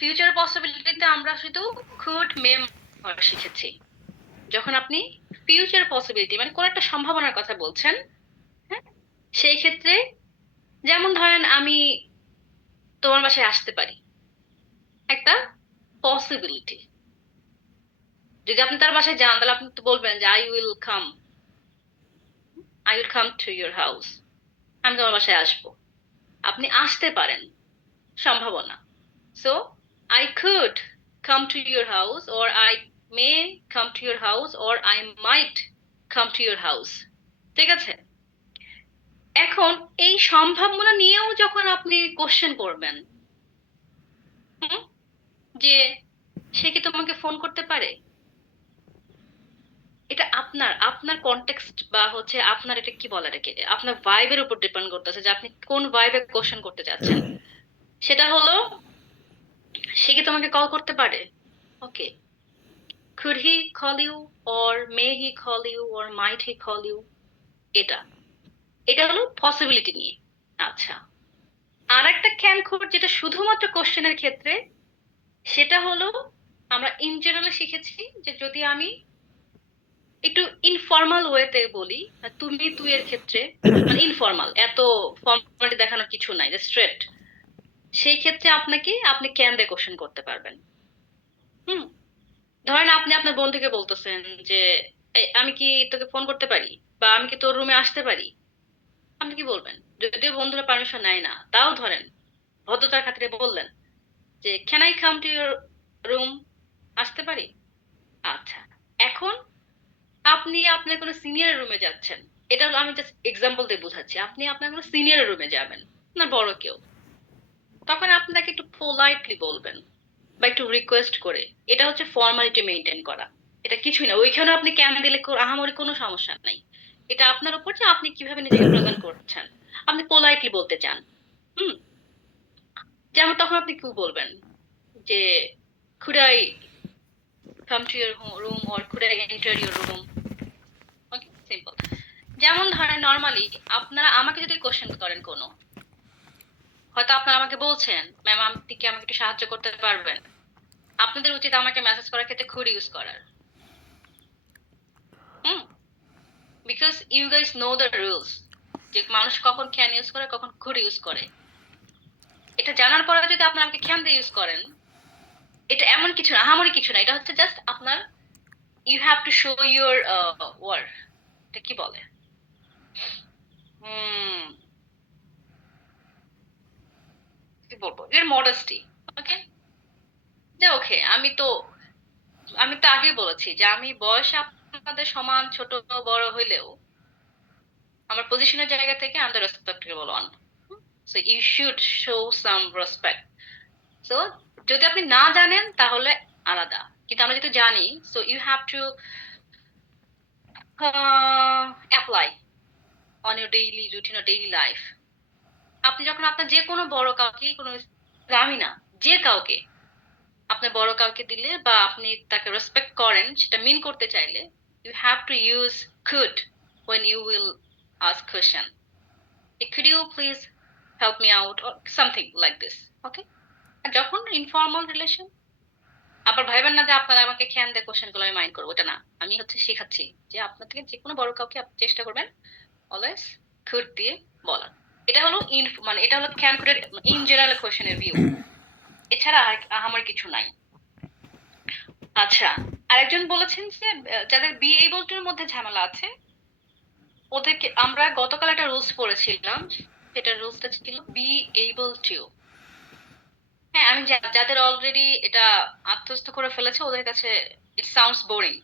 Future পসিবিলিটিতে আমরা শুধু could may শিখেছি। যখন আপনি ফিউচার পসিবিলিটি মানে কোন একটা সম্ভাবনার কথা বলছেন, হ্যাঁ, সেই ক্ষেত্রে যেমন ধরেন আমি তোমার বাসায় আসতে পারি, একটা পসিবিলিটি। যদি আপনি তার বাসায় যান তাহলে আপনি তো বলবেন যে I will come to your house, আমি তোমার বাসায় আসবো। আপনি আসতে পারেন, সম্ভাবনা। So I could come to your house, or I may come to your house, or I might come to your house. ঠিক আছে? এখন এই সম্ভাবনা নিয়েও যখন আপনি কোশ্চেন করবেন, হুম, যে সে কি তোমাকে ফোন করতে পারে, এটা আপনার আপনার কনটেক্সট বা হচ্ছে আপনার এটা কি বলে, এটাকে আপনার ভাইবের উপর ডিপেন্ড করতেছে যে আপনি কোন ভাইবে কোশ্চেন করতে চাচ্ছেন। সেটা হলো, সে কি তোমাকে কল করতে পারে? ওকে, could he call you, or may he call you, or might he call you? এটা এটা হলো পসিবিলিটি নিয়ে। আচ্ছা, আর একটা ক্যান কোড যেটা শুধুমাত্র কোশ্চেনের ক্ষেত্রে, সেটা হলো আমরা ইন জেনারেল শিখেছি যে যদি আমি একটু ইনফর্মাল ওয়েতে বলি, তুমি তুই এর ক্ষেত্রে, মানে ইনফর্মাল, এত ফর্মালিটি দেখানোর কিছু নাই, যে স্ট্রেট, সেই ক্ষেত্রে আপনি ক্যান দিয়ে কোশ্চেন করতে পারবেন। হুম, ধরেন আপনি আপনার বন্ধুকে বলতেছেন যে আমি কি তোকে ফোন করতে পারি, বা আমি কি তোর রুমে আসতে পারি? আপনি কি বলবেন? যদিও বন্ধুরা পারমিশন নেয় না, তাও ধরেন ভদ্রতার খাতিরে বললেন যে can I come to your room, আসতে পারি? আচ্ছা, এখন আপনি আপনার কোনো সিনিয়র রুমে যাচ্ছেন, এটা হলো আমি জাস্ট এক্সাম্পল দিয়ে বোঝাচ্ছি, আপনি আপনার কোনো সিনিয়র রুমে যাবেন, না বড় কেউ, তখন আপনাকে একটু পোলাইটলি বলবেন বা একটু রিকোয়েস্ট করে। এটা হচ্ছে ফর্মালিটি মেনটেন করা, এটা কিছুই না। ওইখানে আপনি ক্যান দিলে আহামরি কোনো সমস্যা নাই। এটা আপনার উপর যে আপনি কিভাবে নিজেকে প্রেজেন্ট করছেন। আপনি পোলাইটলি বলতে চান, হুম, যেমন তখন আপনি কি বলবেন যে could I come to your room, or could I enter your room? Okay, simple. যেমন ধরেন নর্মালি আপনারা আমাকে যদি কোশ্চেন করেন কোনো, হয়তো আপনারা আমাকে বলছেন ম্যাম আপনি কি আমাকে একটু সাহায্য করতে পারবেন, আপনাদের উচিত আমাকে মেসেজ করার ক্ষেত্রে could ইউজ করার। Hmm, because you guys know the rules, যে মানুষ কখন ক্যান ইউজ করে কখন কুড ইউজ করে। এটা জানার পরে যদি আপনারা আমাকে ক্যান দিয়ে ইউজ করেন, এটা এমন কিছু না, আহামরি কিছু না, এটা হচ্ছে জাস্ট আপনার you have to show your work, এটা কি বলে, হুম, কি বলবো, ইউর মডেস্টি। ওকে, যে ওকে আমি তো আগে বলেছি যে আমি বয়সে আপনাদের সমান ছোট বড় হইলেও আমার পজিশনের জায়গা থেকে I am the respectable one, so you should show some respect. So যদি আপনি না জানেন তাহলে আলাদা, কিন্তু আমরা যেহেতু জানি, so you have to apply on your daily routine ও ডেইলি লাইফ। আপনি যখন আপনার যে কোনো বড় কাউকে, কোনো আমি না, যে কাউকে আপনার বড় কাউকে দিলে বা আপনি তাকে রেসপেক্ট করেন, সেটা মিন করতে চাইলে you have to use could when you will ask question. Could you please help me out, or something like this? Okay, আর যখন ইনফর্মাল রিলেশন, আবার ভাইবেন না যে আপনারা আমাকে খেয়াল দিয়ে কোশ্চেন গুলো আমি মাইন্ড করবো, ওটা না। আমি হচ্ছে শেখাচ্ছি যে আপনার থেকে যে কোনো বড় কাউকে আপনি চেষ্টা করবেন অলওয়েজ খুদ দিয়ে বলার। এটা হলো মানে এটা হলো ক্যান কুডের ইন জেনারেল কোশ্চেনের ভিউ, এছাড়া আর আমার কিছু নাই। আচ্ছা, আরেকজন বলেছেন যে যাদের বি এবল টু এর মধ্যে ঝামেলা আছে, ওদেরকে আমরা গতকাল একটা রুলস পড়েছিলাম, সেটা রুলসটা ছিল বি এবল টু। হ্যাঁ, আমি যাদের অলরেডি এটা আত্মস্থ করে ফেলেছে ওদের কাছে ইট সাউন্ডস বোরিং,